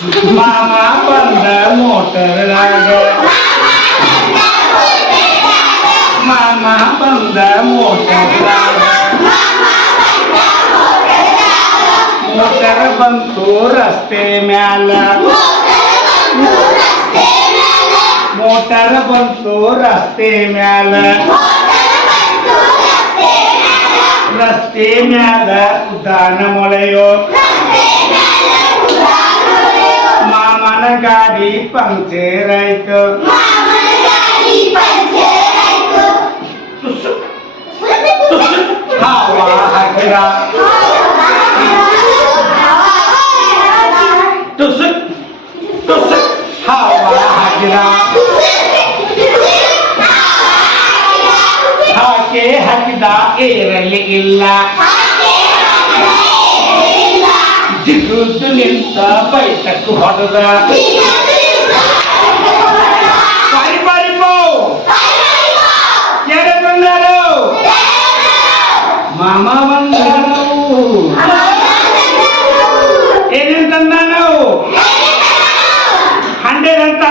ಮಾಮ ಬಂದ ಮೋಟರ್ದಾಗ ಮಾಮ ಬಂದ ಮೋಟರ್ದಾಗ ಮೋಟರ್ ಬಂತು ರಸ್ತೆ ಮ್ಯಾಲ ಮೋಟರ್ ಬಂತು ರಸ್ತೆ ಮ್ಯಾಲ ರಸ್ತೆ ಮ್ಯಾಲ ಉದಾನ ಮೊಳೆಯೋ ಮಾಮನ ಗಾಡಿ ಪಂಕ್ಚರ್ ಆಯ್ತು ಹವಾ ಹಾಕಿರ ತುಸುಕ್ ತುಸುಕ್ ಹವಾ ಹಾಕಿರ ಹಾಕೆ ಹಾಕಿದ ಏರಲ್ಲಿ ಇಲ್ಲ ಜಿಗುದ್ದು ನಿಂತ ಬೈತಕ್ಕು ಹೊಡೆದ ಪಾರಿ ಪಾರಿ ಪೋ ಯಾರ ಬಂದರು ಮಾಮ ಬಂದರು ಏನೇನ್ ತಂದ ನಾವು 100 ಅಂತ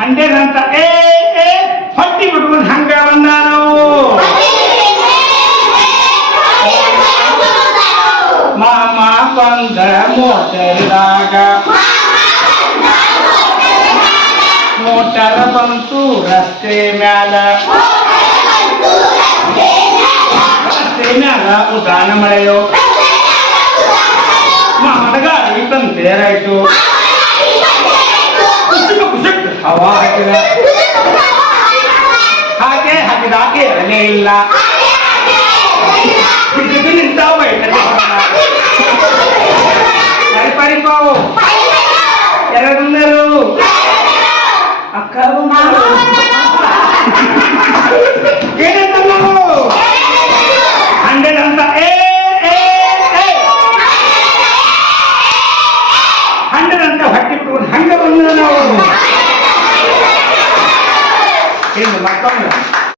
100 ಅಂತ ಹೊಟ್ಟಿ ಬಿಟ್ಕೊಂಡು ಹಂಗ ಬಂದ ನಾವು ಮಾಮ ಬಂದ ಮೋಟರ್ದಾಗ ಮೋಟರ್ ಬಂತು ರಸ್ತೆ ಮ್ಯಾಲ ರಸ್ತೆ ಮ್ಯಾಲ ಉದಾನ ಮಳೆಯೋ ಮಾಮನ ಗಾಡಿ ಪಂಕ್ಚರಾಯ್ತು ಹವಾ ಹಾಕಿದ ಹಾಗೆ ಹಾಕಿದ ಏರನೇ ಇಲ್ಲ ನಿಂತ ಪಾರಿ ಪಾರಿ ಪಾವು ಯಾರು ಬಂದರು ಅಕ್ಕ ಏನಂತ ನಾವು 100 ಅಂತ 100 ಅಂತ ಹೊಟ್ಟಿ ಬಿಟ್ಕೊಂಡು ಹಂಗ ಬಂದ ನಾವು ಏನು ಮಕ್ಕಳು